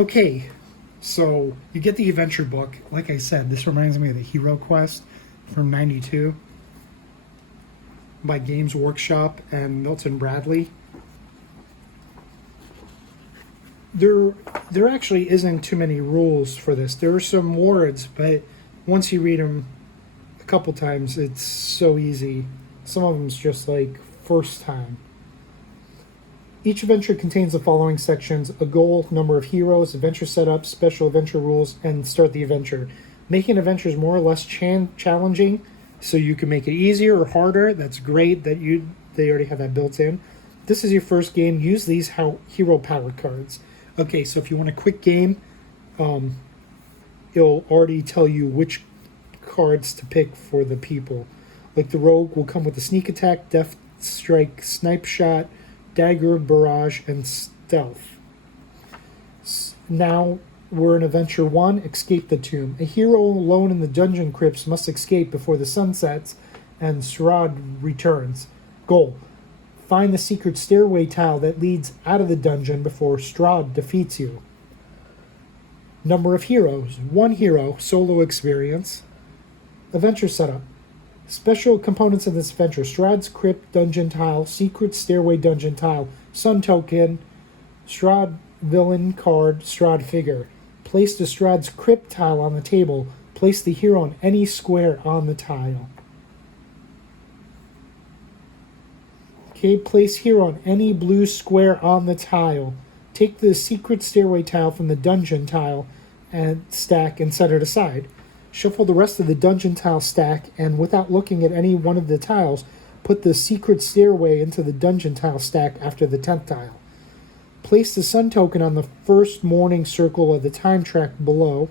Okay, so you get the adventure book. Like I said, this reminds me of the Hero Quest from '92 by Games Workshop and Milton Bradley. There actually isn't too many rules for this. There are some words, but once you read them a couple times, it's so easy. Some of them's just like first time. Each adventure contains the following sections: a goal, number of heroes, adventure setup, special adventure rules, and start the adventure. Making adventures more or less challenging, so you can make it easier or harder. That's great that they already have that built in. This is your first game. Use these hero power cards. Okay, so if you want a quick game, it'll already tell you which cards to pick for the people. Like the rogue will come with a sneak attack, deft strike, snipe shot, dagger, barrage, and stealth. Now we're in Adventure 1, Escape the Tomb. A hero alone in the dungeon crypts must escape before the sun sets and Strahd returns. Goal: find the secret stairway tile that leads out of the dungeon before Strahd defeats you. Number of heroes: 1 hero, solo experience. Adventure setup: special components of this adventure: Strahd's crypt dungeon tile, secret stairway dungeon tile, sun token, Strahd villain card, Strahd figure. Place the Strahd's crypt tile on the table. Place the hero on any square on the tile. Okay, place hero on any blue square on the tile. Take the secret stairway tile from the dungeon tile and stack and set it aside. Shuffle the rest of the dungeon tile stack, and without looking at any one of the tiles, put the secret stairway into the dungeon tile stack after the 10th tile. Place the sun token on the first morning circle of the time track below.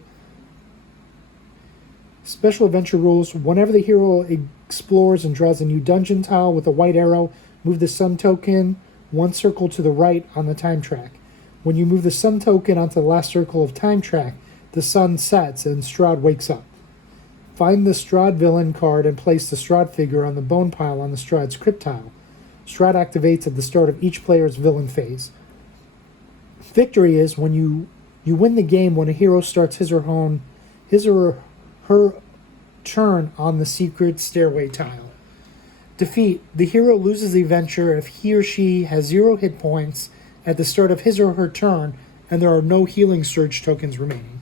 Special adventure rules: whenever the hero explores and draws a new dungeon tile with a white arrow, move the sun token 1 circle to the right on the time track. When you move the sun token onto the last circle of time track, the sun sets and Strahd wakes up. Find the Strahd villain card and place the Strahd figure on the bone pile on the Strahd's crypt tile. Strahd activates at the start of each player's villain phase. Victory is when you win the game when a hero starts his or her turn on the secret stairway tile. Defeat: the hero loses the adventure if he or she has 0 hit points at the start of his or her turn and there are no healing surge tokens remaining.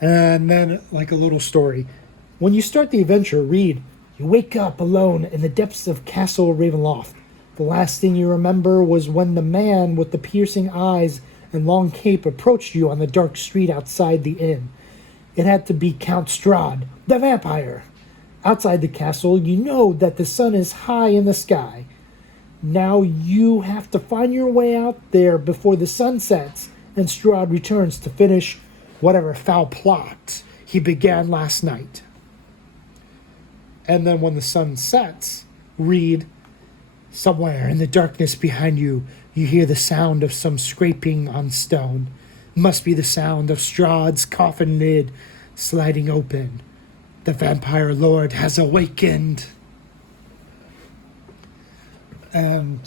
And then, like a little story. When you start the adventure, read: you wake up alone in the depths of CastleRavenloft. The last thing you remember was when the man with the piercing eyes and long cape approached you on the dark street outside the inn. It had to be Count Strahd, the vampire. Outside the castle, you know that the sun is high in the sky. Now you have to find your way out there before the sun sets and Strahd returns to finish whatever foul plot he began last night. And then when the sun sets, read: somewhere in the darkness behind you, you hear the sound of some scraping on stone. Must be the sound of Strahd's coffin lid sliding open. The vampire lord has awakened. And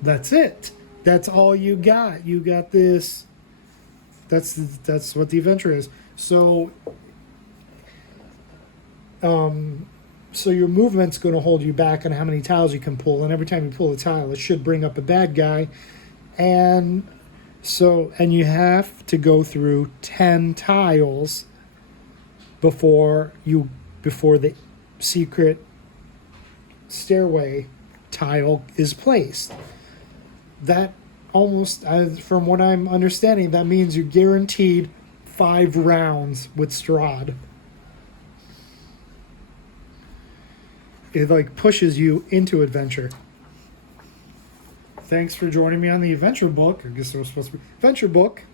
that's it. That's all you got. You got this. That's what the adventure is. So your movement's going to hold you back on how many tiles you can pull, and every time you pull a tile, it should bring up a bad guy, and you have to go through 10 tiles before the secret stairway tile is placed. That almost, from what I'm understanding, that means you're guaranteed 5 rounds with Strahd. It like pushes you into adventure. Thanks for joining me on the adventure book. I guess it was supposed to be adventure book.